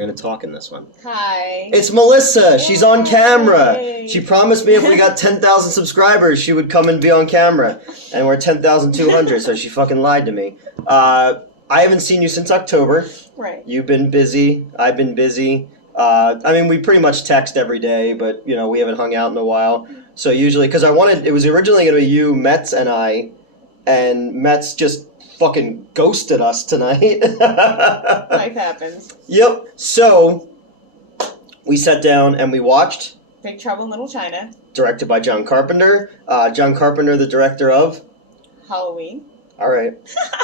We're going to talk in this one. Hi. It's Melissa. She's on camera. Yay. She promised me if we got 10,000 subscribers, she would come and be on camera. And we're 10,200, so she fucking lied to me. I haven't seen you since October. Right. You've been busy. I've been busy. I mean, we pretty much text every day, but, you know, we haven't hung out in a while. So usually, because it was originally going to be you, Metz, and I, and Metz just fucking ghosted us tonight. Life happens. Yep. So we sat down and we watched Big Trouble in Little China. Directed by John Carpenter. John Carpenter, the director of Halloween. All right.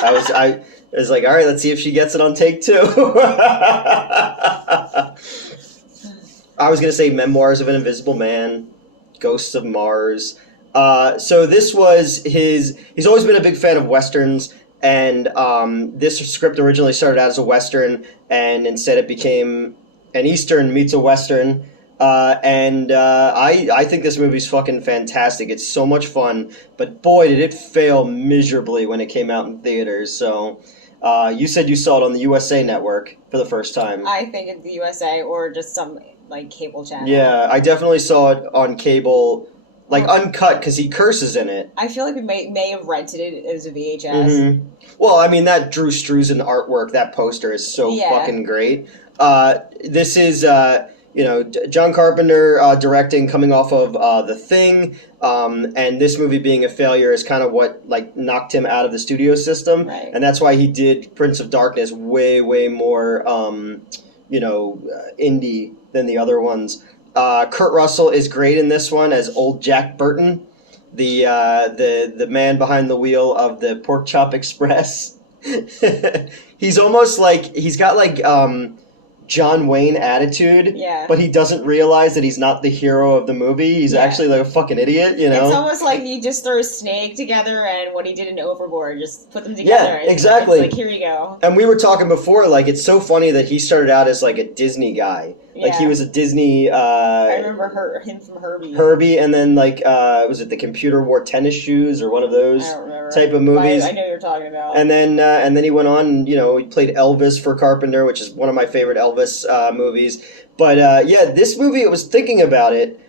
I was like, all right, let's see if she gets it on take two. I was gonna say Memoirs of an Invisible Man, Ghosts of Mars. So this was he's always been a big fan of Westerns. And this script originally started out as a Western, and instead it became an Eastern meets a Western. I think this movie's fucking fantastic. It's so much fun, but boy, did it fail miserably when it came out in theaters. So you said you saw it on the USA Network for the first time. I think it's the USA or just some like cable channel. Yeah, I definitely saw it on cable. Like, uncut, because he curses in it. I feel like we may have rented it as a VHS. Mm-hmm. Well, I mean, that Drew Struzan artwork, that poster is so fucking great. This is, John Carpenter directing, coming off of The Thing, and this movie being a failure is kind of what, like, knocked him out of the studio system. Right. And that's why he did Prince of Darkness way, way more, indie than the other ones. Kurt Russell is great in this one as old Jack Burton, the man behind the wheel of the Pork Chop Express. He's almost like he's got like John Wayne attitude, but he doesn't realize that he's not the hero of the movie. He's actually like a fucking idiot, you know? It's almost like he just threw Snake together and what he did in Overboard, just put them together. Yeah, exactly. It's like, here you go. And we were talking before, like, it's so funny that he started out as like a Disney guy. Like, he was a Disney... I remember him from Herbie. Herbie, and then, like, was it the Computer Wore Tennis Shoes or one of those type of movies? I know what you're talking about. And then he went on, and, he played Elvis for Carpenter, which is one of my favorite Elvis movies. But, this movie, I was thinking about it.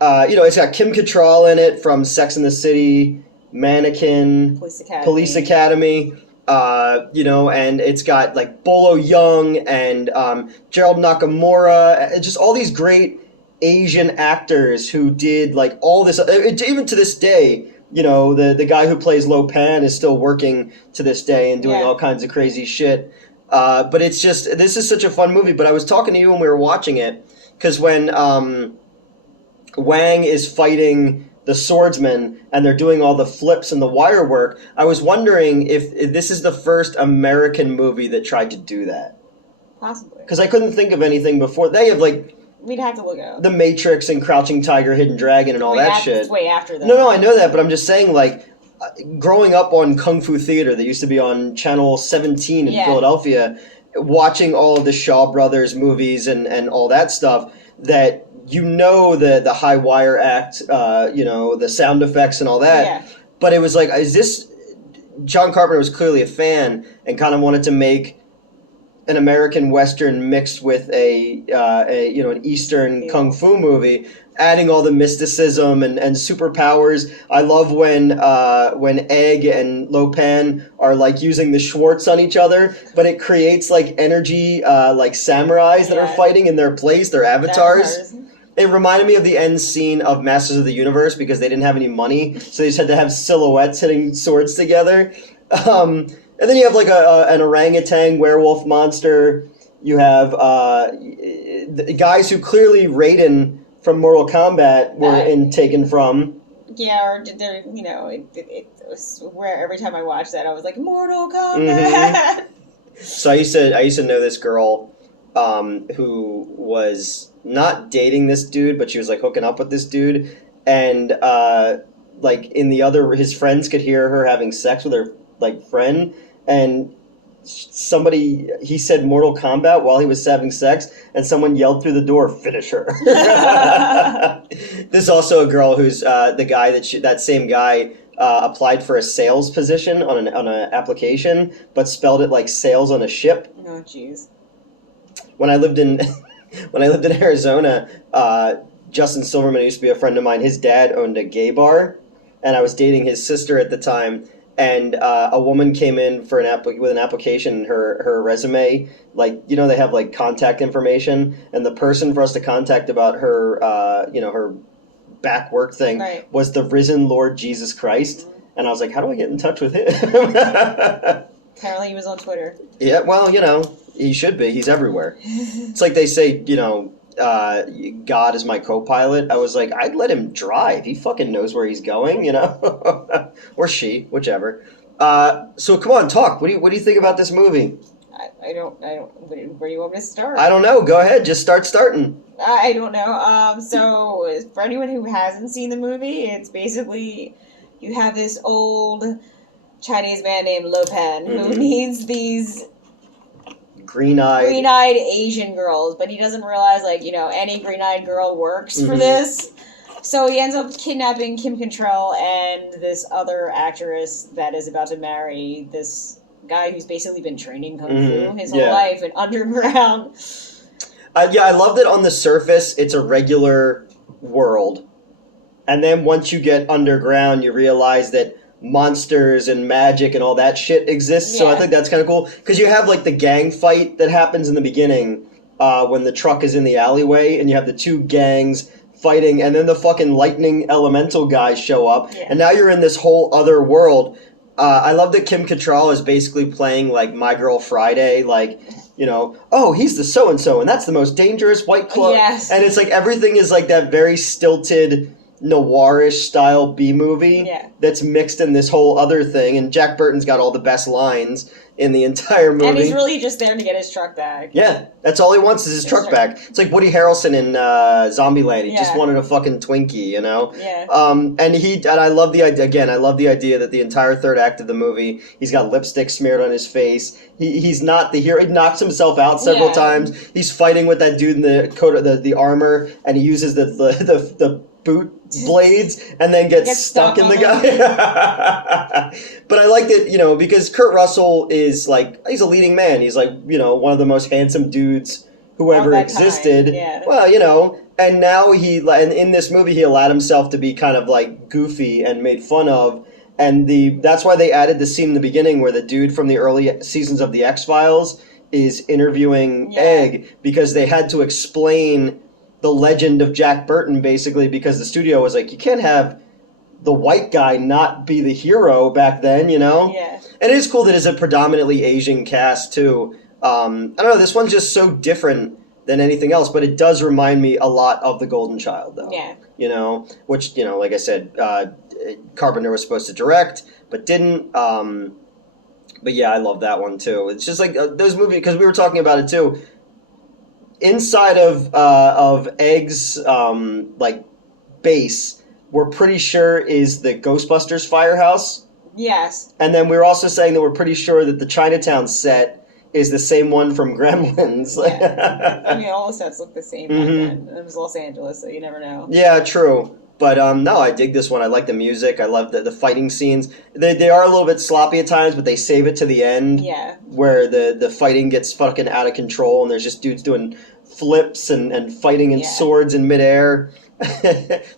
It's got Kim Cattrall in it from Sex and the City, Mannequin, Police Academy. And it's got like Bolo Young and Gerald Nakamura, just all these great Asian actors who did like all this. Even to this day, the guy who plays Lo Pan is still working to this day and doing all kinds of crazy shit. But it's just, this is such a fun movie. But I was talking to you when we were watching it, because when Wang is fighting the swordsman and they're doing all the flips and the wire work, I was wondering if this is the first American movie that tried to do that. Possibly. Because I couldn't think of anything before. They have like... We'd have to look up. The Matrix and Crouching Tiger, Hidden Dragon and all that shit. It's way after that. No, I know that, but I'm just saying, like, growing up on Kung Fu Theater that used to be on Channel 17 in Philadelphia, watching all of the Shaw Brothers movies and all that stuff, that... the high wire act, the sound effects and all that. Yeah. But it was like, John Carpenter was clearly a fan and kind of wanted to make an American Western mixed with an Eastern Kung Fu movie, adding all the mysticism and superpowers. I love when Egg and Lo Pan are like using the Schwartz on each other, but it creates like energy, like samurais that are fighting in their place, their avatars. It reminded me of the end scene of Masters of the Universe because they didn't have any money, so they just had to have silhouettes hitting swords together. And then you have like an orangutan werewolf monster. You have the guys who clearly Raiden from Mortal Kombat were taken from. Yeah, or did there? It was where every time I watched that, I was like, Mortal Kombat. Mm-hmm. So I used to know this girl who was not dating this dude, but she was like hooking up with this dude, and like in the other, his friends could hear her having sex with her like friend, and he said Mortal Kombat while he was having sex, and someone yelled through the door, "Finish her." There's also a girl who's the guy that same guy applied for a sales position on an application, but spelled it like sales on a ship. Oh, jeez. when I lived in when I lived in Arizona, Justin Silverman used to be a friend of mine. His dad owned a gay bar, and I was dating his sister at the time. And a woman came in for with an application, her resume, like, you know, they have like contact information, and the person for us to contact about her, her back work thing was the risen Lord Jesus Christ. And I was like, how do I get in touch with him? Apparently he was on Twitter. Yeah, well, you know, he should be. He's everywhere. It's like they say, you know, God is my co-pilot. I was like, I'd let him drive. He fucking knows where he's going, you know? Or she, whichever. So come on, talk. What do you think about this movie? I don't, where do you want me to start? I don't know. Go ahead. Just starting. I don't know. So for anyone who hasn't seen the movie, it's basically, you have this old Chinese man named Lo Pen who needs these green-eyed Asian girls, but he doesn't realize, like, you know, any green-eyed girl works for this. So he ends up kidnapping Kim Cattrall and this other actress that is about to marry this guy who's basically been training kung fu his whole life in underground. I love that on the surface it's a regular world, and then once you get underground you realize that monsters and magic and all that shit exists. So I think that's kind of cool, because you have like the gang fight that happens in the beginning when the truck is in the alleyway, and you have the two gangs fighting, and then the fucking lightning elemental guys show up, and now you're in this whole other world. I love that Kim Cattrall is basically playing like My Girl Friday, like, you know, oh, he's the so-and-so, and that's the most dangerous white club. Yes. And it's like everything is like that very stilted, noirish style B-movie that's mixed in this whole other thing, and Jack Burton's got all the best lines in the entire movie. And he's really just there to get his truck back. Yeah, that's all he wants is his truck back. It's like Woody Harrelson in Zombieland. He just wanted a fucking Twinkie, you know? Yeah. And I love the idea, again, I love the idea that the entire third act of the movie, he's got lipstick smeared on his face. He's not the hero. He knocks himself out several times. He's fighting with that dude in the coat of the armor, and he uses the boot blades and then gets stuck in the guy. But I like that, you know, because Kurt Russell is like, he's a leading man. He's like, you know, one of the most handsome dudes who ever existed. Well, you know, and now and in this movie he allowed himself to be kind of like goofy and made fun of. And that's why they added the scene in the beginning where the dude from the early seasons of the X-Files is interviewing Egg, because they had to explain the legend of Jack Burton, basically, because the studio was like, you can't have the white guy not be the hero back then, you know? Yeah. And it is cool that it's a predominantly Asian cast, too. I don't know, this one's just so different than anything else, but it does remind me a lot of The Golden Child, though. Yeah. You know, which, you know, like I said, Carpenter was supposed to direct, but didn't. But yeah, I love that one, too. It's just like those movies, because we were talking about it, too. Inside of Egg's like base, we're pretty sure is the Ghostbusters firehouse. Yes. And then we were also saying that we're pretty sure that the Chinatown set is the same one from Gremlins. Yeah. I mean, all the sets look the same back then. It was Los Angeles, so you never know. Yeah, true. But no, I dig this one. I like the music. I love the fighting scenes. They are a little bit sloppy at times, but they save it to the end. Yeah. Where the fighting gets fucking out of control, and there's just dudes doing flips and fighting in swords in midair.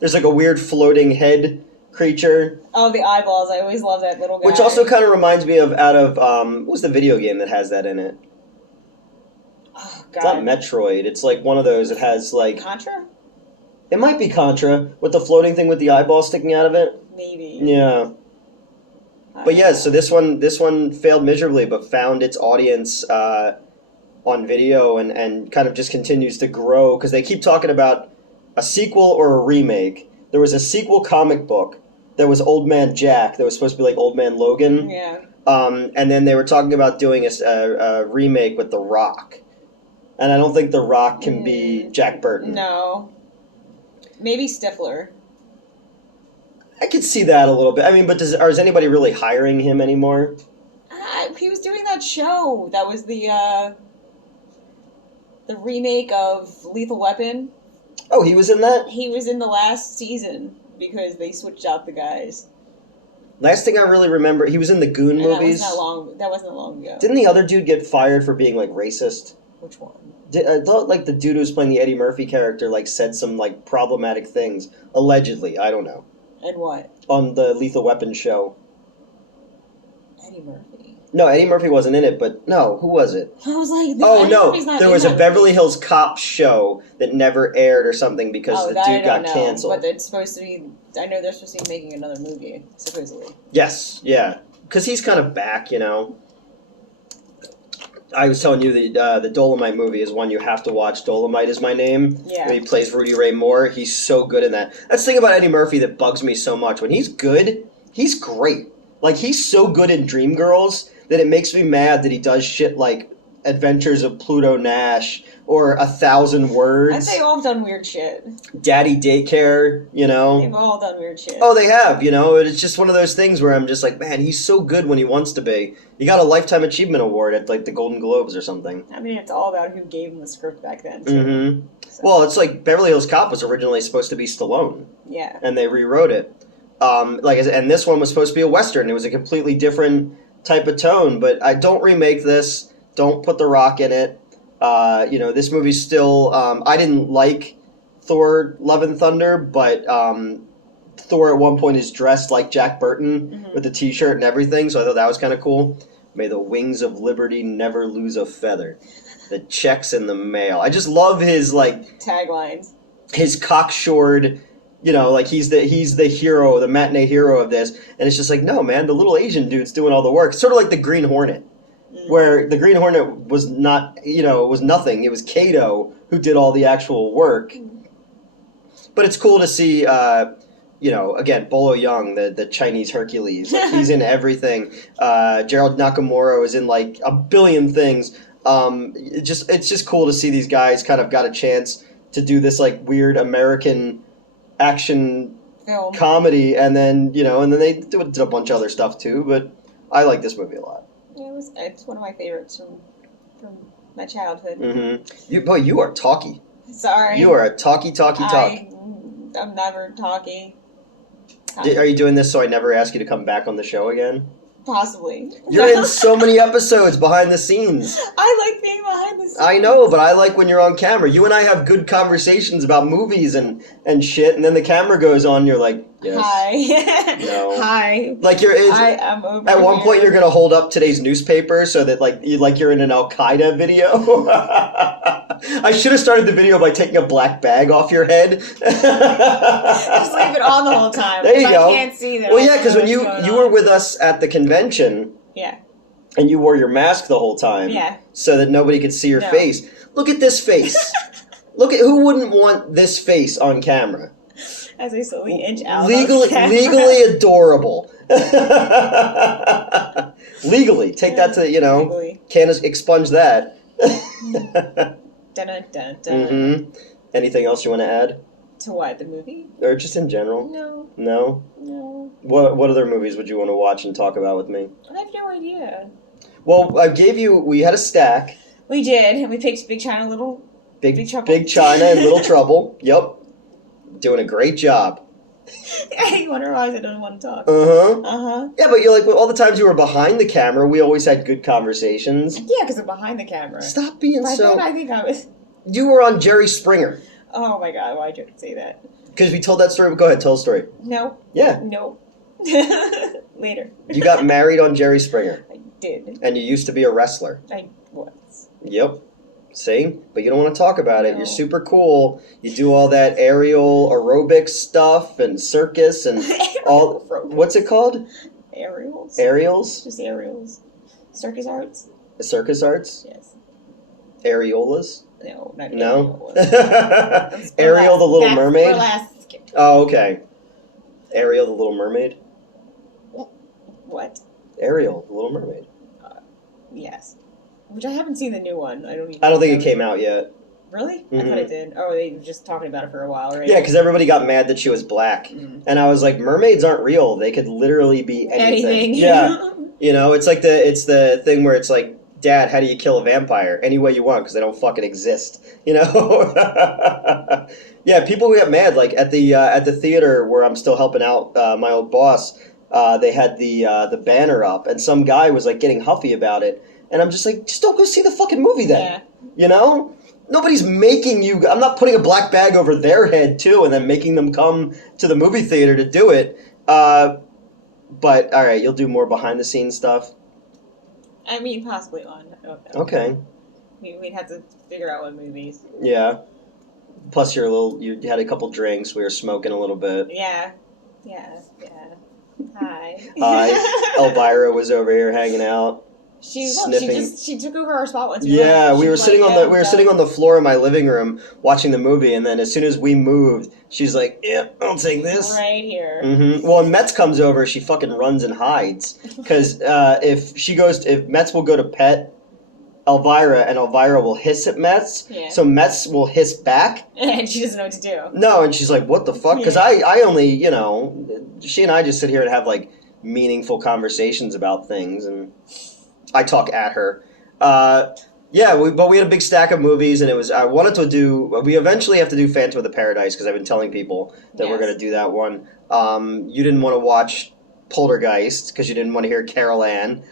There's like a weird floating head creature. Oh, the eyeballs. I always love that little guy. Which also kind of reminds me of what was the video game that has that in it? Oh, God. It's not Metroid. It's like one of those that has like... Contra? It might be Contra, with the floating thing with the eyeball sticking out of it. Maybe. Yeah. But yeah, so this one failed miserably, but found its audience on video and kind of just continues to grow, because they keep talking about a sequel or a remake. There was a sequel comic book that was Old Man Jack that was supposed to be like Old Man Logan. Yeah. And then they were talking about doing a remake with The Rock. And I don't think The Rock can be Jack Burton. No. Maybe Stifler. I could see that a little bit. I mean, but is anybody really hiring him anymore? He was doing that show. That was the remake of Lethal Weapon. Oh, he was in that? He was in the last season because they switched out the guys. Last thing I really remember, he was in the Goon movies. That wasn't that long ago. Didn't the other dude get fired for being like racist? Which one? I thought like the dude who was playing the Eddie Murphy character like said some like problematic things allegedly. I don't know. And what? On the Lethal Weapon show. Eddie Murphy. No, Eddie Murphy wasn't in it, but no, who was it? I was like, there was a Beverly Hills Cop show that never aired or something because the dude got canceled. But it's supposed to be. I know they're supposed to be making another movie, supposedly. Yes, yeah, because he's kind of back, you know. I was telling you the Dolomite movie is one you have to watch. Dolomite is My Name. Yeah. When he plays Rudy Ray Moore, he's so good in that. That's the thing about Eddie Murphy that bugs me so much. When he's good, he's great. Like, he's so good in Dreamgirls that it makes me mad that he does shit like Adventures of Pluto Nash or 1,000 Words. I'd say all have done weird shit. Daddy Daycare, you know. They've all done weird shit. Oh, they have, you know. It's just one of those things where I'm just like, man, he's so good when he wants to be. He got a Lifetime Achievement Award at like the Golden Globes or something. I mean, it's all about who gave him the script back then, too. Mm-hmm. So. Well, it's like Beverly Hills Cop was originally supposed to be Stallone. Yeah. And they rewrote it. Like I said, and this one was supposed to be a Western. It was a completely different type of tone. But I don't remake this. Don't put The Rock in it. You know, this movie's still... I didn't like Thor Love and Thunder, but Thor at one point is dressed like Jack Burton with the t-shirt and everything, so I thought that was kind of cool. May the wings of liberty never lose a feather. The check's in the mail. I just love his, like... taglines. His cocksured... You know, like he's the hero, the matinee hero of this, and it's just like, no, man, the little Asian dude's doing all the work. Sort of like the Green Hornet, where the Green Hornet was not, you know, it was nothing. It was Kato who did all the actual work. But it's cool to see, you know, again, Bolo Young, the Chinese Hercules. Like, he's in everything. Gerald Nakamura is in like a billion things. It's just cool to see these guys kind of got a chance to do this like weird American action film comedy, and then they did a bunch of other stuff too. But I like this movie a lot. Yeah, it's one of my favorites from my childhood. Mm-hmm. You are talky. Sorry, you are a talky. I'm never talky. Are you doing this so I never ask you to come back on the show again? Possibly. You're in so many episodes behind the scenes. I like being behind the scenes. I know, but I like when you're on camera. You and I have good conversations about movies and shit, and then the camera goes on, you're like, yes. Hi. No. Hi. Like I'm over at one here. point you're gonna hold up today's newspaper so that you're in an Al Qaeda video. I should have started the video by taking a black bag off your head. Just leave it on the whole time. There you go. I can't see that. Well, yeah, because when you were with us at the convention, yeah, and you wore your mask the whole time, yeah, so that nobody could see your face. Look at this face. Look at who wouldn't want this face on camera. As I slowly inch out. Legally adorable. Legally, take that to Legally. Can't expunge that. Dun, dun, dun. Mm-hmm. Anything else you want to add? To what, the movie? Or just in general? No. No? No. What other movies would you want to watch and talk about with me? I have no idea. Well, we had a stack. We did, and we picked Big China, Big Trouble. Big China and Little Trouble. Yep. Doing a great job. You wonder why I didn't want to talk. Uh-huh. Uh-huh. Yeah, but you're like, all the times you were behind the camera, we always had good conversations. Yeah, because I'm behind the camera. Stop being By so... then, I think I was... You were on Jerry Springer. Oh my god, why'd you have to say that? Because we told that story. Go ahead, tell the story. No. Yeah. No. Later. You got married on Jerry Springer. I did. And you used to be a wrestler. I was. Yep. See? But you don't want to talk about it. No. You're super cool. You do all that aerial aerobics stuff and circus and all... What's it called? Aerials. Aerials? Just aerials. Circus arts? Circus arts? Yes. Areolas? No, not No? areolas. Ariel the Little Mermaid? Burlesque. Oh, okay. Ariel the Little Mermaid? What? Ariel the Little Mermaid. Yes. Which I haven't seen the new one. I don't think it came out yet. Really? Mm-hmm. I thought it did. Oh, they were just talking about it for a while, right? Yeah, because everybody got mad that she was black. Mm. And I was like, mermaids aren't real. They could literally be anything. Anything. Yeah. It's like the thing where it's like, Dad, how do you kill a vampire? Any way you want, because they don't fucking exist. Yeah, people get mad. Like at the theater where I'm still helping out my old boss, they had the banner up, and some guy was like getting huffy about it, and I'm just like, just don't go see the fucking movie then. Yeah. Nobody's making you. I'm not putting a black bag over their head too, and then making them come to the movie theater to do it. But all right, you'll do more behind the scenes stuff. I mean, possibly one. I don't know. Okay. We'd have to figure out what movies. Yeah. Plus, you had a couple drinks. We were smoking a little bit. Yeah. Hi. Hi. Elvira was over here hanging out. She took over our spot once. Yeah, we were sitting on the floor in my living room watching the movie, and then as soon as we moved, she's like, "Yeah, I'll take this right here." Mm-hmm. Well, when Metz comes over, she fucking runs and hides because if Metz will go to pet Elvira, and Elvira will hiss at Metz, so Metz will hiss back, and she doesn't know what to do. No, and she's like, "What the fuck?" Because I only she and I just sit here and have like meaningful conversations about things and. I talk at her. But we had a big stack of movies, and we eventually have to do Phantom of the Paradise, because I've been telling people that we're going to do that one. You didn't want to watch Poltergeist, because you didn't want to hear Carol Ann.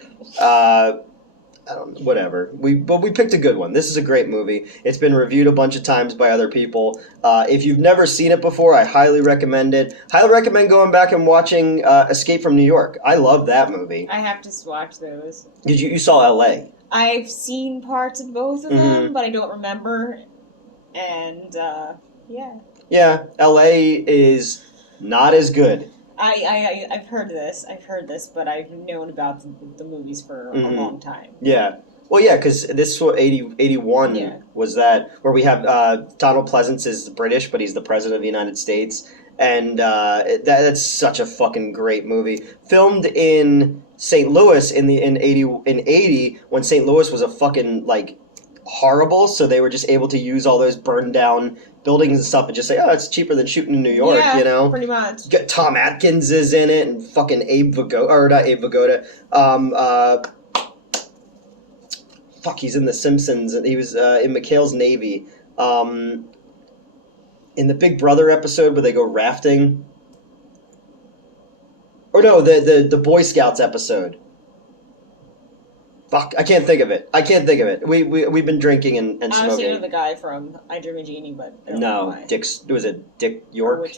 I don't know, whatever. But we picked a good one. This is a great movie. It's been reviewed a bunch of times by other people. If you've never seen it before, I highly recommend it. Highly recommend going back and watching Escape from New York. I love that movie. I have to watch those. You saw L.A.? I've seen parts of both of them, but I don't remember. And yeah. Yeah, L.A. is not as good. I've heard this, but I've known about the movies for a long time. Yeah. Well, yeah, because this was 81 was that, where we have Donald Pleasance is British, but he's the president of the United States. And that's such a fucking great movie. Filmed in St. Louis in 80 when St. Louis was a fucking, like, horrible, so they were just able to use all those burned down buildings and stuff and just say, oh, it's cheaper than shooting in New York, pretty much. Tom Atkins is in it, and fucking Abe Vigoda, or not Abe Vigoda, he's in The Simpsons, and he was in McHale's Navy, in the Big Brother episode where they go rafting, or no, the Boy Scouts episode. Fuck, I can't think of it. We've been drinking and smoking. I was thinking of the guy from I Dream of Jeannie, but no, was it Dick York?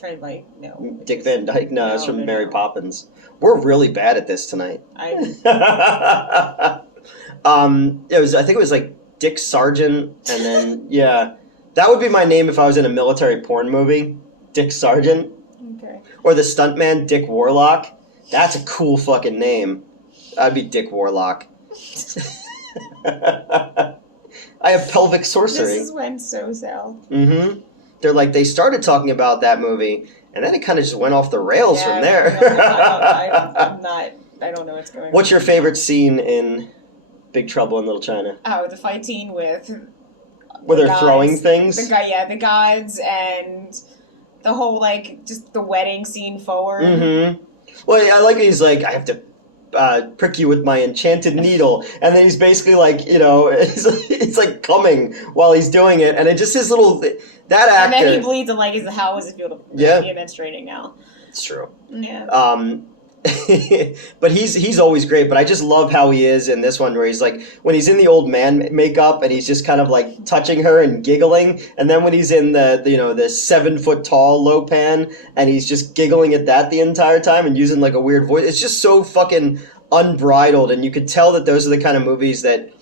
Dick Van Dyke? No, it's from Mary Poppins. We're really bad at this tonight. I think it was like Dick Sargent, and then that would be my name if I was in a military porn movie. Dick Sargent. Okay. Or the stuntman Dick Warlock. That's a cool fucking name. I'd be Dick Warlock. I have pelvic sorcery. This is when so south. Mm-hmm. They started talking about that movie, and then it kind of just went off the rails from there. I don't know what's going on. What's your favorite scene in Big Trouble in Little China? Oh, the fight scene with... Where they're throwing things? The gods, and the whole, just the wedding scene forward. Mm-hmm. Well, I like he's like, I have to prick you with my enchanted needle, and then he's basically it's like coming while he's doing it, and it just his little that actor. And then he bleeds, and how does it feel to be menstruating now? It's true. Yeah. But he's always great. But I just love how he is in this one, where he's when he's in the old man makeup and he's just kind of touching her and giggling, and then when he's in the 7 foot tall low pan and he's just giggling at that the entire time and using a weird voice. It's just so fucking unbridled, and you could tell that those are the kind of movies that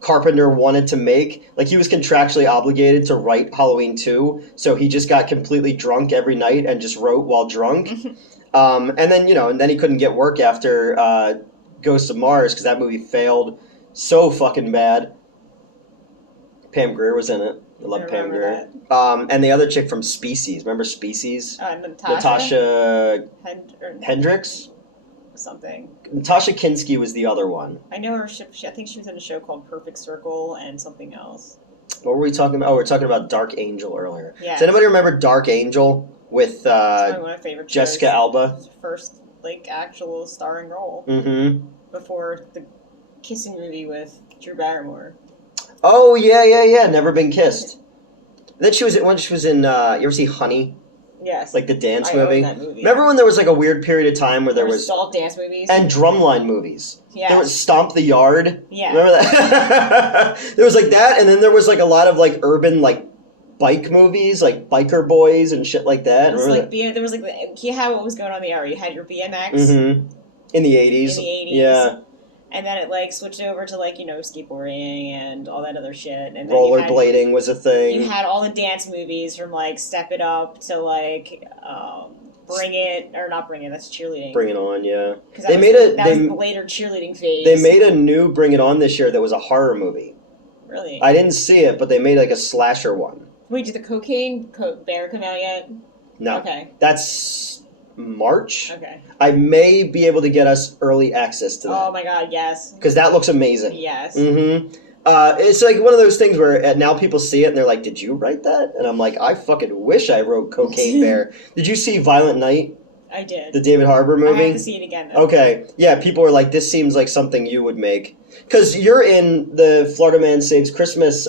Carpenter wanted to make. He was contractually obligated to write Halloween 2, so he just got completely drunk every night and just wrote while drunk. And then he couldn't get work after Ghosts of Mars, because that movie failed so fucking bad. Pam Grier was in it. I love Pam Grier. And the other chick from Species. Remember Species? Natasha Hendricks? Something. Natasha Kinski was the other one. I know her. I think she was in a show called Perfect Circle and something else. What were we talking about? Oh, we were talking about Dark Angel earlier. Yes. Does anybody remember Dark Angel? With one of my favorite Jessica shows. Alba. First, actual starring role. Mm-hmm. Before the kissing movie with Drew Barrymore. Oh, yeah. Never Been Kissed. Then she was in, you ever see Honey? Yes. Like the dance I movie. own that movie. Remember when there was like a weird period of time where there was adult dance movies and drumline movies? Yeah. There was Stomp the Yard. Yeah. Remember that? There was like that, and then there was like a lot of like urban like bike movies, like Biker Boys and shit like that. It was like there was like you had what was going on in the era. You had your BMX in the 80s. In the 80s. Yeah. And then it like switched over to like, skateboarding and all that other shit. And then rollerblading was a thing. You had all the dance movies from like Step It Up to like Bring It, or not Bring It, that's cheerleading. Bring It On, yeah. That was the later cheerleading phase. They made a new Bring It On this year that was a horror movie. Really? I didn't see it, but they made like a slasher one. Wait, did the Cocaine Bear come out yet? No. Okay. That's March. Okay. I may be able to get us early access to that. Oh my god, yes. Because that looks amazing. Yes. It's like one of those things where now people see it and they're like, "Did you write that?" And I'm like, "I fucking wish I wrote Cocaine Bear." Did you see Violent Night? I did. The David Harbour movie? I have to see it again, though. Okay. Yeah, people are like, "This seems like something you would make." Because you're in the Florida Man Saves Christmas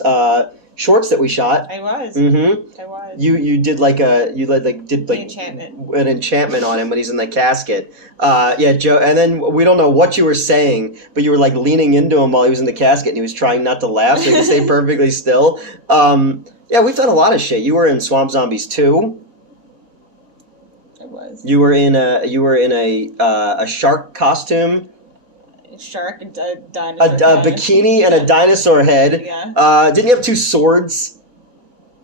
shorts that we shot. I was. I was. You did like enchantment. An enchantment on him when he's in the casket. Yeah, Joe. And then we don't know what you were saying, but you were like leaning into him while he was in the casket, and he was trying not to laugh so he could stay perfectly still. Yeah, we've done a lot of shit. You were in Swamp Zombies 2. I was. You were in a shark costume. Shark and dinosaur. A bikini and a dinosaur head. Yeah. Didn't you have 2 swords?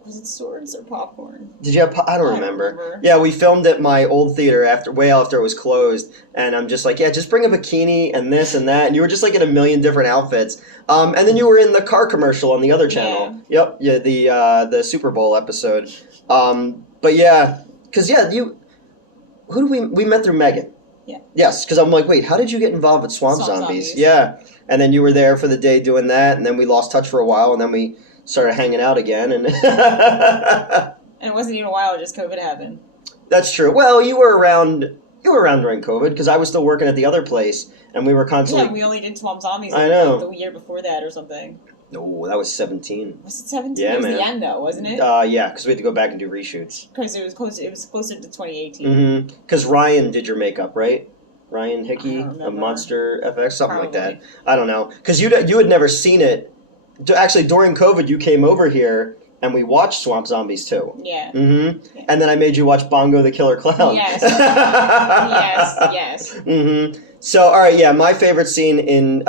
Was it swords or popcorn? Did you have? I don't remember. Yeah, we filmed at my old theater way after it was closed, and I'm just like, yeah, just bring a bikini and this and that, and you were just like in a million different outfits. And then you were in the car commercial on the other channel. Yeah. Yep. Yeah, the Super Bowl episode. But yeah, because who do we met through Megan. Yeah. Yes, because I'm like, wait, how did you get involved with Swamp Zombies? Yeah. And then you were there for the day doing that, and then we lost touch for a while, and then we started hanging out again. And it wasn't even a while, just COVID happened. That's true. Well, you were around during COVID, because I was still working at the other place, and we were constantly... Yeah, we only did Swamp Zombies I know. Like the year before that or something. No, that was 17. Was it 17? Yeah, it was man. the end, though, wasn't it? Yeah, because we had to go back and do reshoots. Because it was closer to 2018. Because Ryan did your makeup, right? Ryan Hickey of Monster FX, something Probably. like that. I don't know. Because you had never seen it. Actually, during COVID, you came over here and we watched Swamp Zombies too. Yeah. Yeah. And then I made you watch Bongo the Killer Clown. Yes. Yes. So, all right, yeah, my favorite scene in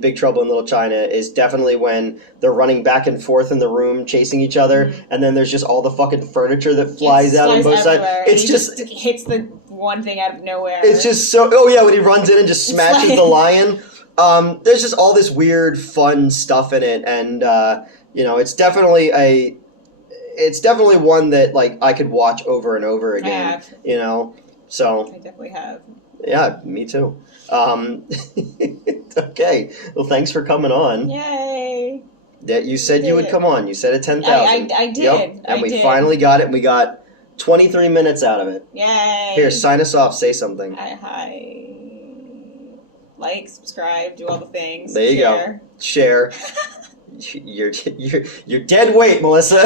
Big Trouble in Little China is definitely when they're running back and forth in the room, chasing each other, and then there's just all the fucking furniture that flies out on both sides. It's just hits the one thing out of nowhere. It's just so. Oh yeah, when he runs in and just smashes the lion. There's just all this weird, fun stuff in it, and it's definitely one that like I could watch over and over again. I have. So I definitely have. Yeah, me too. Okay. Well, thanks for coming on. Yay. Yeah, you said you would come on. You said it 10,000. I did. Yep. And we finally got it. And we got 23 minutes out of it. Yay. Here, sign us off. Say something. Hi. Like, subscribe, do all the things. There you go. Share. You're dead weight, Melissa.